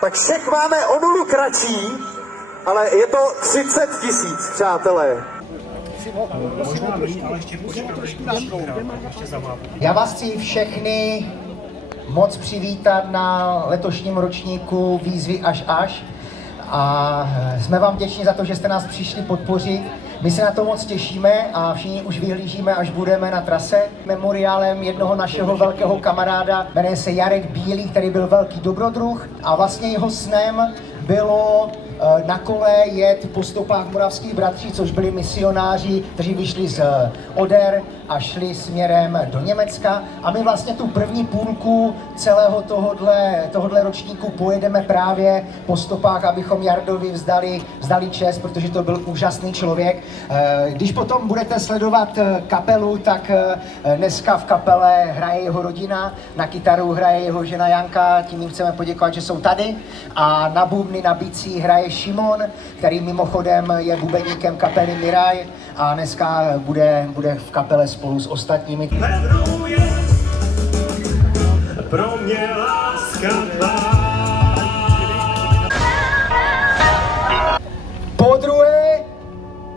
Tak šek máme o 0 kratší, ale je to 30 000, přátelé. Já vás chci všechny moc přivítat na letošním ročníku výzvy Až a jsme vám vděční za to, že jste nás přišli podpořit. My se na to moc těšíme a všichni už vyhlížíme, až budeme na trase. Memoriálem jednoho našeho velkého kamaráda, jmenuje se Jarek Bílý, který byl velký dobrodruh a vlastně jeho snem bylo na kole jet po stopách moravských bratří, což byli misionáři, kteří vyšli z Oder a šli směrem do Německa. A my vlastně tu první půlku celého tohodle ročníku pojedeme právě po stopách, abychom Jardovi vzdali čest, protože to byl úžasný člověk. Když potom budete sledovat kapelu, tak dneska v kapele hraje jeho rodina, na kytaru hraje jeho žena Janka, tím jim chceme poděkovat, že jsou tady. A na bubny, na bicí hraje Šimon, který mimochodem je bubeníkem kapely Miraj a dneska bude v kapele spolu s ostatními. Pro mě láska tvá. Po druhé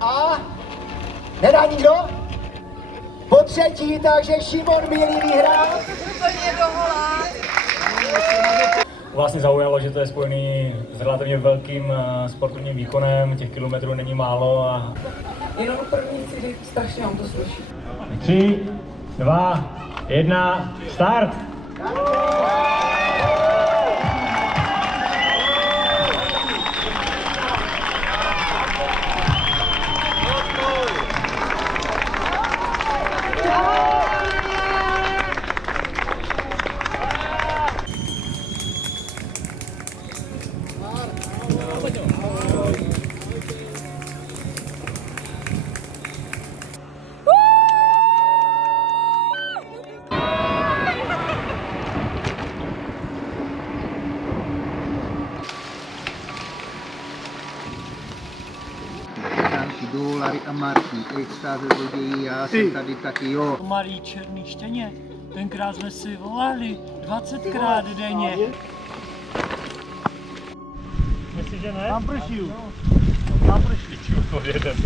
a nedá nikdo? Po třetí, takže Šimon Bílý vyhrál. Úplně doholá. Vlastně zaujalo, že to je spojený s relativně velkým sportovním výkonem, těch kilometrů není málo a... Jenom první chci říct, strašně vám to sluší. 3, 2, 1, start! Jdu Larry a Marty, extáze zlodějí, já jsem tady taky, jo. Malý černý štěně, tenkrát jsme si volali 20krát denně. Myslíš, že ne? Tam prší. Tam prší, to jedem.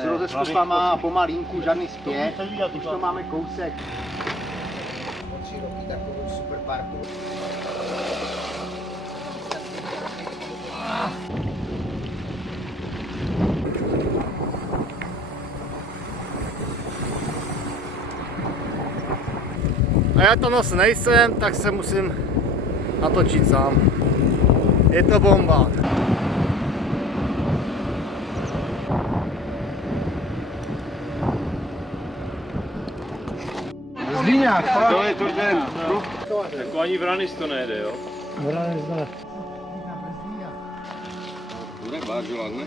S rozeskupama a pomalinku, žádný zpět, už to máme kousek. Po 3 roky takovou super parku. A já to moc nejsem, tak se musím natočit sám. Je to bomba. Zlíňák, to je to ten. Jako ani Vranis to nejde, jo? Vranis ne. Bude vážila, ne?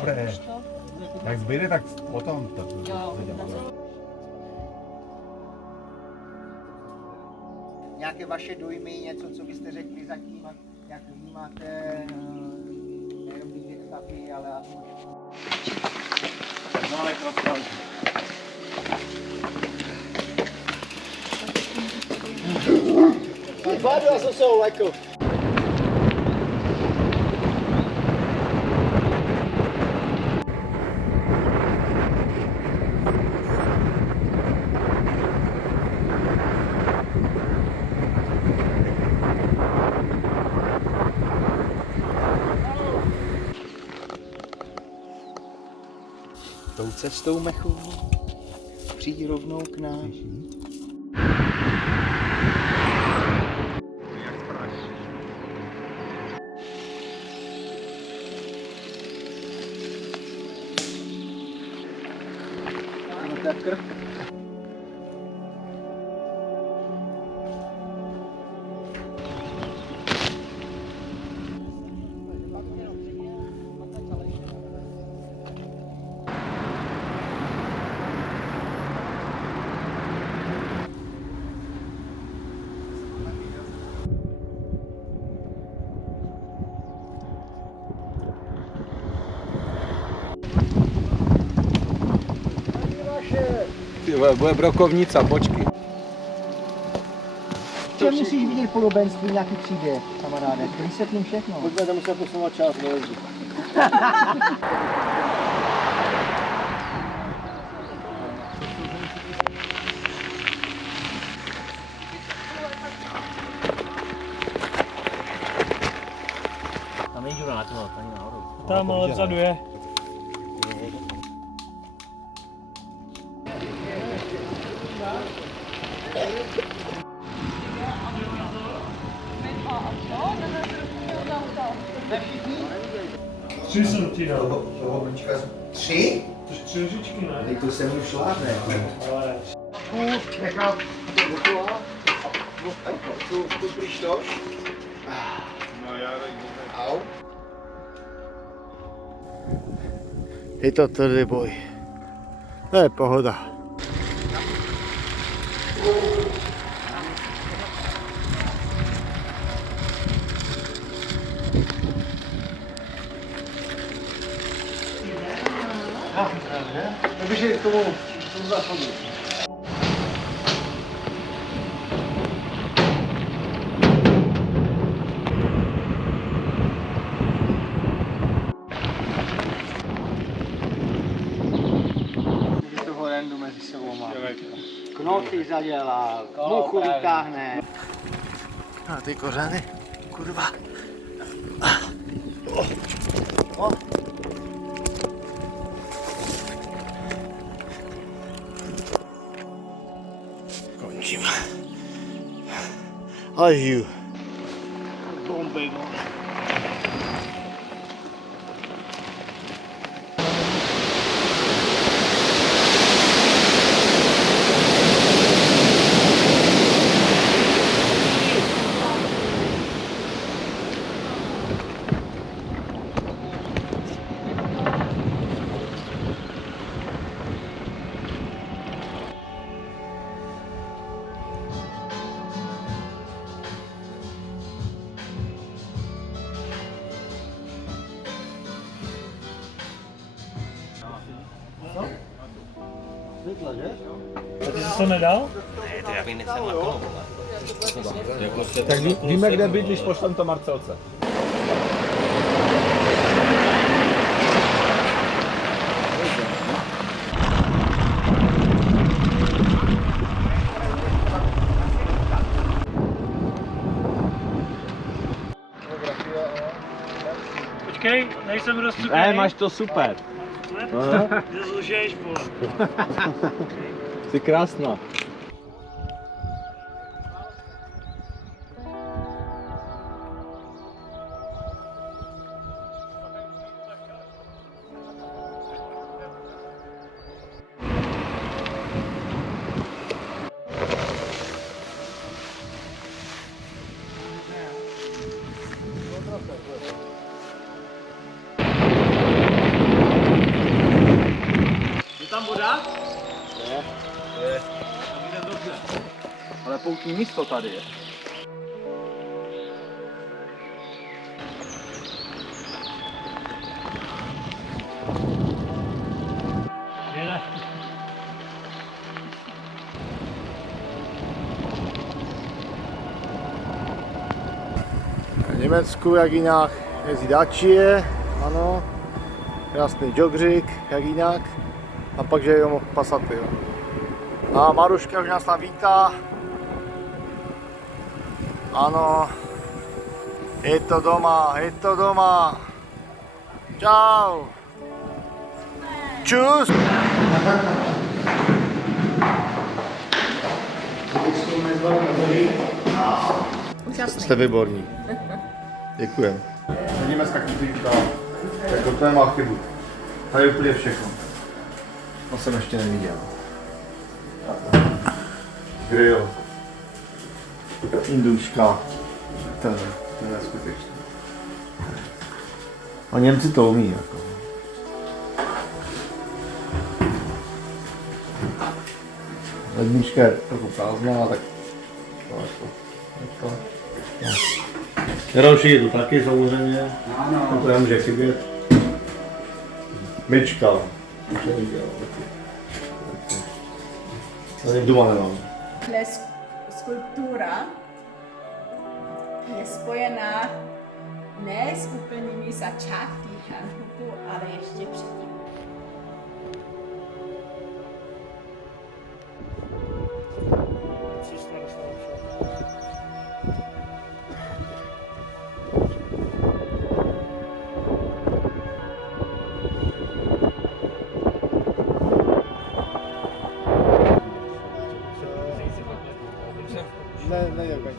Dobré, jak zbyde, tak potom to. Nějaké vaše dojmy, něco, co byste řekli zatím, jak vnímáte nejenom ty etapy, ale atmosféru. No ale krásně. Vážila jsem se ho lekl. Tou cestou mechovou přijď rovnou k nám. Ty vole, bude brokovnica, počkej. Co musíš vidět podobenství nějaký příběh, kamaráde? Vysvětlím všechno. Budeme muset posunout čas, nejezdí. Tam nejdu na to, ani náhodou. Tam ale vzadu je. Tři jsem ti dal. Toho mlčka 3? To je 3 lžičky, ne? Teď to se mi šláhne. Ale... Nechám to dokola. Tu příštoš. Au. Je to tvrdý boj. To je pohoda. Takže k tomu záchodu. To horendu mezi sebou má. Knoty zadělal, muchu vytáhne. A ty kořeny, kurva. Končím. Ale žiju. Bomby, no. A ty jsi to nedal? Tak víme, kde bydlíš, pošlem to Marcelce. Počkej, nejsem rozcukaný. Ne, máš to super. Že zlžeš, vole. Jsi krásná. Tam voda? Je. Ale poutní místo tady je. Jede. V Německu, jak jinak, jezdí Dacie, ano. Krásný jogřik, jak jinak. A pak, že jo, Passaty, jo. A Maruška už nás tam vítá. Ano. Je to doma, je to doma. Čau. Čus. Jste výborní. Děkujem. Německá kuchyňka, jako to nemá chybu. Tady je úplně všechno. To jsem ještě neviděl. Grill. Induška. To je neskutečné. A Němci to umí jako. Lednička je trochu prázdná, tak to. Další je tu taky samozřejmě, to nemůže chybět. Myčka. Tady doma nemám. Skulptura je spojená ne s úplnými začátky Chanhutu, ale ještě předtím. Ne, jakoś.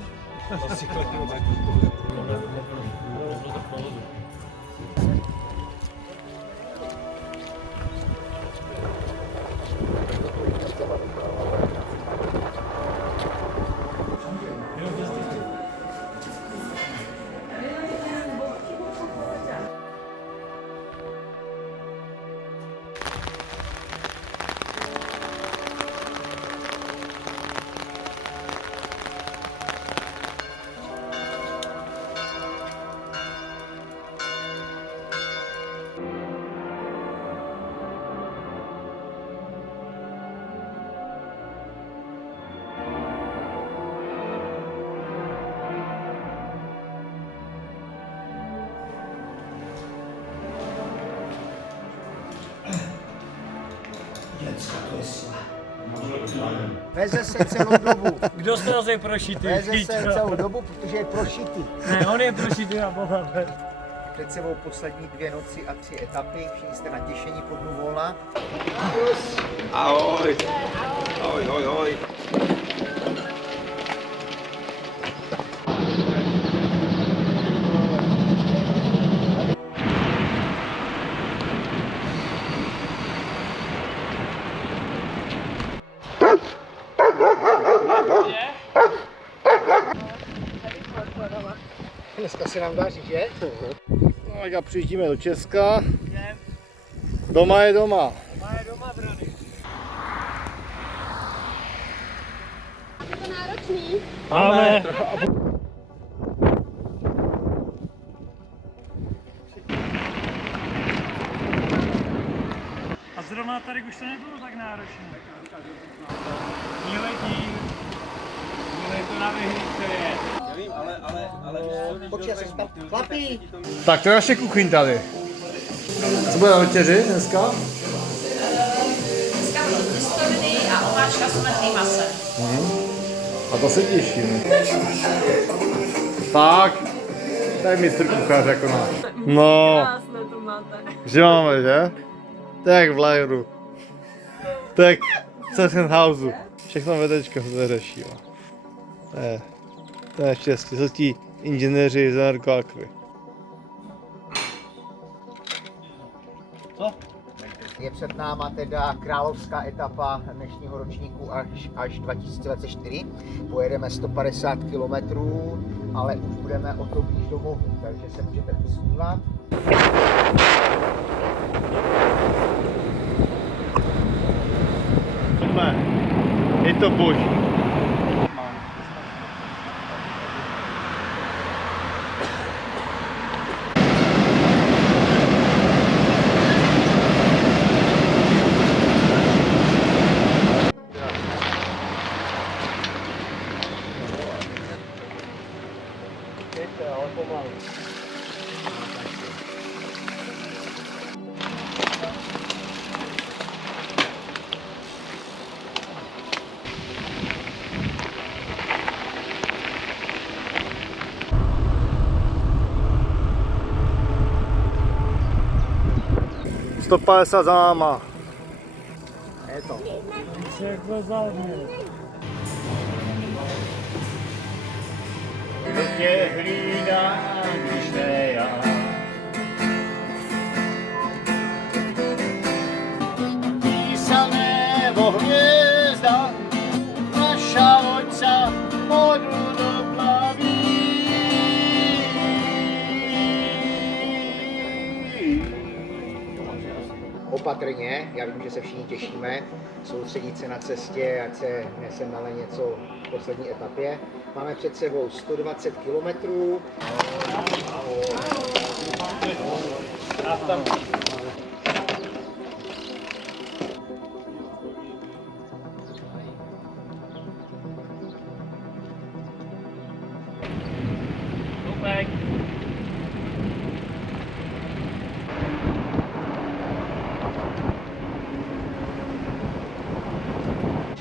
Veze se celou dobu. Kdo z nás je prošitý? Veze se celou dobu, protože je prošitý. Ne, on je prošitý a boha. Před sebou poslední 2 noci a 3 etapy. Všichni jste natěšení pod Nuvolna. Ahoj. Ahoj, ahoj, ahoj. Dneska se nám daří, že? No a přijíždíme do Česka. Doma je doma. Doma je doma, brady. Je to náročný? Máme. A zrovna tady už to nebylo tak náročné. Míletí to na vyhlídce je. Nevím, ale Počkej, se tam chlapí. Tak to je naše kuchyň tady. Co bude na večeři dneska? Dneska budou těstoviny a omáčka s mrtvým masem. A to se těším. Tak, to je mistr kuchař jako náš. No, Krásné to máte. že máme, že? Tak v Lajru. Tak v Sachsenhausu. Všechno vedečka se řeší. To je štěstí, jsou ti inženýři z energoakvy. Je před náma teda královská etapa dnešního ročníku až 2024. Pojedeme 150 km, ale už budeme o to blíž domů, takže se můžete usmívat. Je to boží. To 50 za náma. Je to. Jak byl závěr. Kdo tě hlídá, když ne já? Písané o hvězdách opatrně, já vím, že se všichni těšíme, soustředit se na cestě, ať se nesemele něco v poslední etapě. Máme před sebou 120 kilometrů.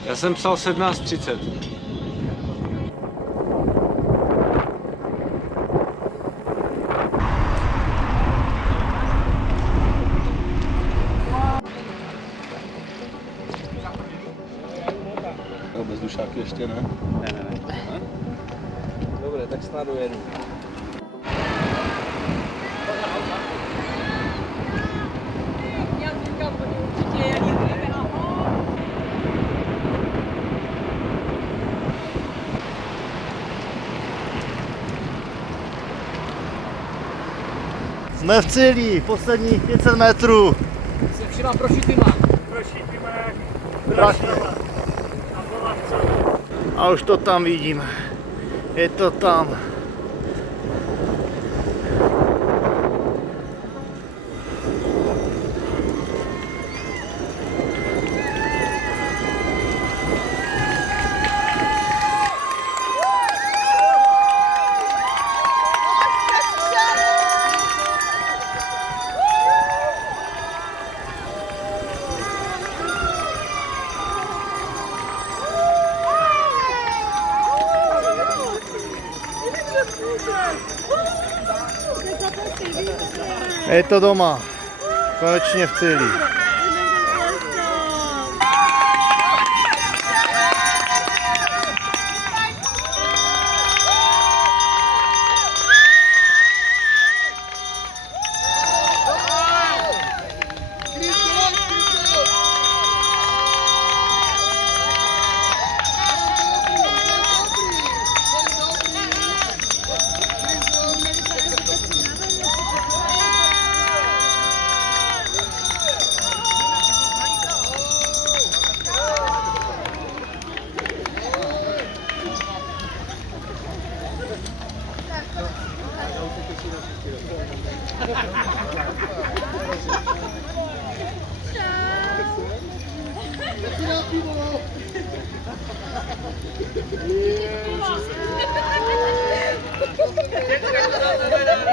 Já jsem psal 17:30. Bez dušáky ještě ne? Ne. Dobré, tak snad dojedu. Jsme v cíli, posledních 500 metrů. Se všema prošitýma. A už to tam vidím. Je to tam. Je to doma. Konečně v cíli.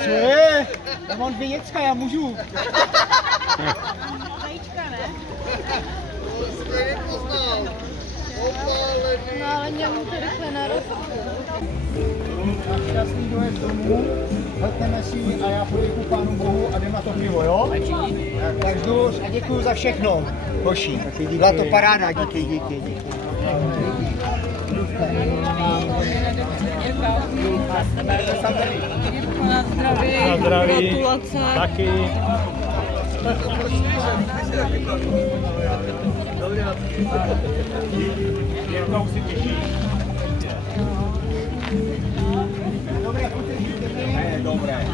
Co je? Já mám 2 děcka, já můžu. Zajíčka, ne? No ale mě mu to rychle narostlo. Šťastný dojezd domů, hltneme si a já poděkuju Pánu Bohu a jdem na to pivo, jo? Tak jdu a děkuju za všechno, hoši. Byla to paráda, díky. Na zdraví. Gratulace. Taky. Jirka už si těší. Dobré.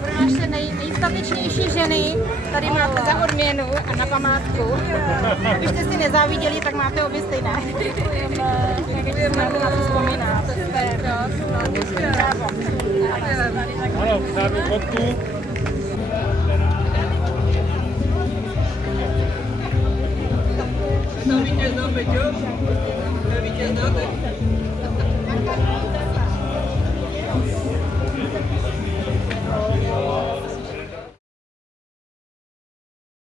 Pro naše nejstatečnější ženy tady máte za odměnu a na památku. Když jste si nezáviděli, tak máte obě stejné. Děkujeme. Na to vzpomínat. Ano, přádu fotku. To víte,